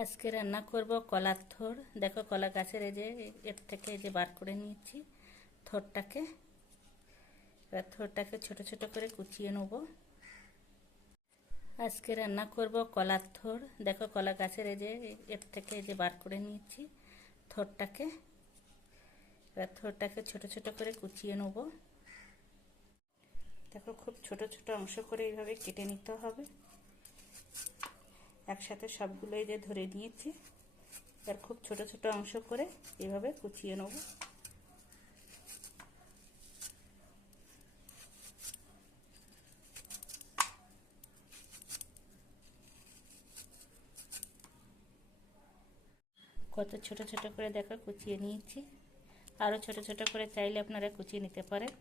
আজকে রান্না করব কলার থোড়। দেখো কলা গাছের এই যে এর থেকে এই যে বার করে নিয়েছি থোড়টাকে। এবার থোড়টাকে ছোট ছোট করে কুচিয়ে নেব। আজকে রান্না করব কলার থোড়। দেখো কলা গাছের এই যে এর থেকে এই যে বার করে নিয়েছি থোড়টাকে। এবার থোড়টাকে ছোট ছোট করে কুচিয়ে নেব। দেখো খুব ছোট ছোট অংশ করে এইভাবে কেটে নিতে হবে। একসাথে সবগুলো এই যে ধরে নিয়েছি। আর খুব ছোট ছোট অংশ করে এইভাবে কুচিয়ে নেব। কত ছোট ছোট করে দেখো কুচিয়ে নিয়েছি। আরও ছোট ছোট করে চাইলে আপনারা কুচিয়ে নিতে পারেন।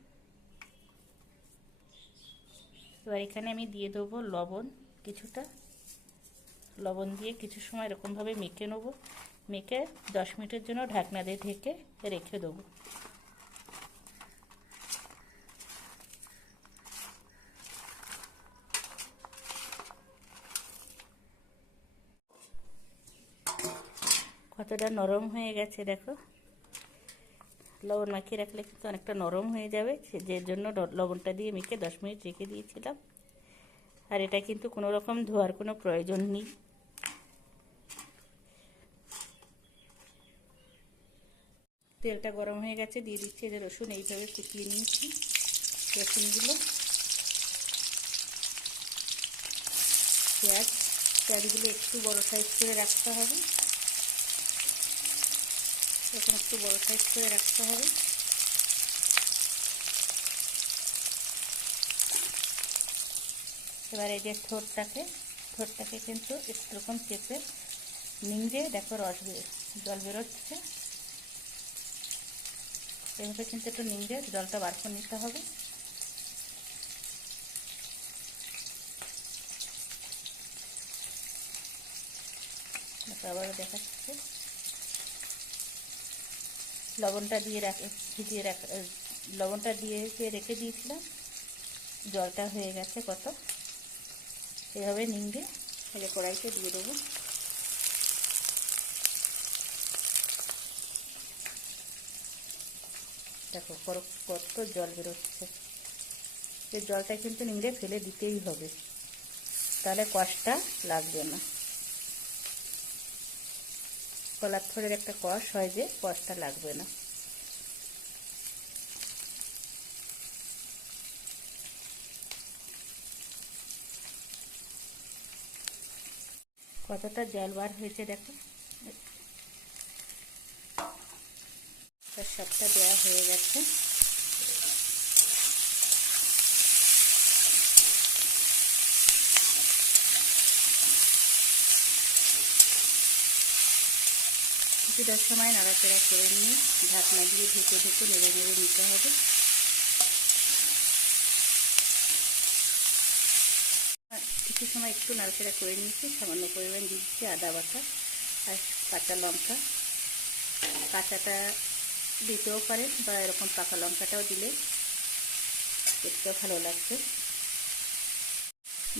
এবার এখানে আমি দিয়ে দেবো লবণ কিছুটা। লবণ দিয়ে কিছু সময় এরকমভাবে মেখে নেব। মেখে 10 মিনিটের জন্য ঢাকনা দিয়ে ঢেকে রেখে দেবো। কতটা নরম হয়ে গেছে দেখো। লবণ মাখিয়ে রাখলে কিন্তু অনেকটা নরম হয়ে যাবে, যে জন্য লবণটা দিয়ে মেখে 10 মিনিট রেখে দিয়েছিলাম। আর এটা কিন্তু কোনো রকম ধোয়ার কোনো প্রয়োজন নেই। তেলটা গরম হয়ে গেছে, দিয়ে দিচ্ছি যে রসুন এইভাবে কুচিয়ে নিয়েছি। রসুনগুলো, পেঁয়াজগুলো একটু বড় সাইজ করে রাখতে হবে। এখন একটু বড় সাইজ করে রাখতে হবে। এবার এই যে থোড়টাকে কিন্তু এরকম চেপে নিংড়ে দেখো জল বেরোচ্ছে। এভাবে কিন্তু একটু নিংড়ে জলটা বার করে নিতে হবে। আবারও দেখাচ্ছে। লবণটা দিয়ে লবণটা দিয়ে রেখে দিয়েছিলাম। জলটা হয়ে গেছে কত। এভাবে নিংড়ে এই কড়াইতে দিয়ে দেবো। দেখো কত জল বেরোচ্ছে। এই জলটা কিন্তু নিংড়ে ফেলে দিতেই হবে, তাহলে কষটা লাগবে না। কলার থোড়ের একটা কষ হয়, যে কষটা লাগবে না। কতটা জল বার হয়েছে দেখো। সবটা দেওয়া হয়ে গেছে। কিছুটার সময় নাড়াচাড়া করে নিয়ে ঢাকনা দিয়ে ঢেকে নেড়ে নিতে হবে। কিছু সময় একটু নাড়াচাড়া করে নিয়েছি। সামান্য পরিমাণ দিচ্ছি আদা বাটা আর কাঁচা লঙ্কা। কাঁচাটা দিতেও পারেন বা এরকম পাকা লঙ্কাটাও দিলে দেখতে ভালো লাগবে।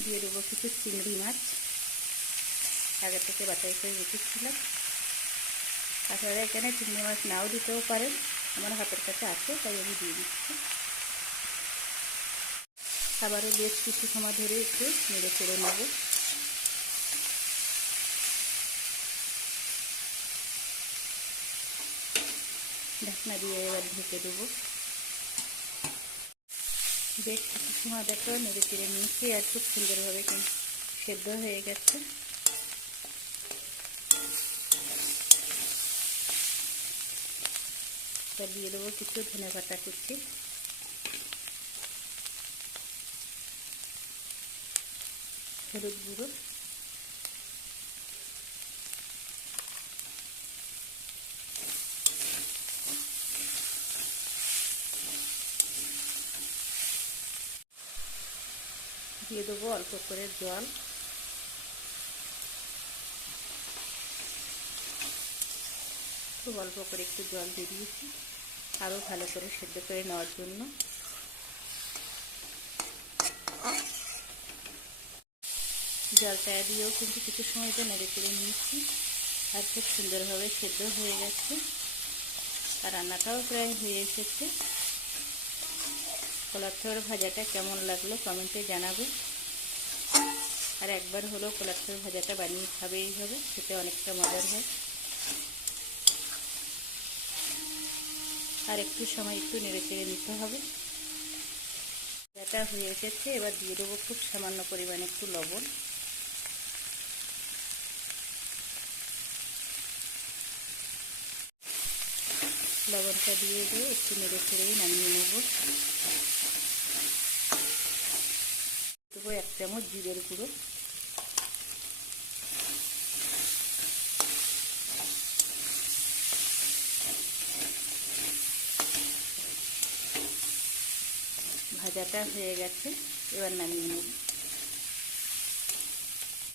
দিয়ে দেবো কিছু চিংড়ি মাছ, আগে থেকে বাছাই করে রেখেছিলাম। আপনারা এখানে চিংড়ি মাছ নাও দিতেও পারেন, আমার হাতের কাছে আছে তাই আমি দিয়ে দিচ্ছি। আবারও বেশ কিছু সময় ধরে একটু নেড়ে চেড়ে নেব। ঢাকনা দিয়ে এবার ঢেকে দেবো। বেশ কিছু সময় দেখো নেড়ে চেড়ে নিয়েছি, আর খুব সুন্দরভাবে কিন্তু সেদ্ধ হয়ে গেছে। দিয়ে দেবো কিছু ধনেপাতা কুচি, হলুদ গুঁড়ো, দিয়ে দেবো অল্প করে জল। খুব অল্প করে একটু জল দিয়ে দিয়েছি আরও ভালো করে সেদ্ধ করে নেওয়ার জন্য। জলটা দিয়েও কিন্তু কিছু সময় তো নেড়ে চেড়ে নিয়েছি, আর খুব সুন্দরভাবে সেদ্ধ হয়ে গেছে, আর রান্নাটাও প্রায় হয়ে এসেছে। কলারথোর ভাজাটা কেমন লাগলো কমেন্টে জানাবে, আর একবার হলো কলারথোর ভাজাটা বানিয়ে খাবে, এইভাবে খেতে অনেকটা মজার হয়। আর একটু সময় একটু নেড়ে চেড়ে নিতে হবে। ভাজাটা হয়ে এসেছে, এবার দিয়ে দেবো খুব সামান্য পরিমাণে একটু লবণ। লবণটা দিয়ে একটু নেড়ে চেড়ে নামিয়ে নেব। দেবো 1 চামচ জিরের গুঁড়ো, ভাজাটা হয়ে গেছে, এবার নামিয়ে নেব।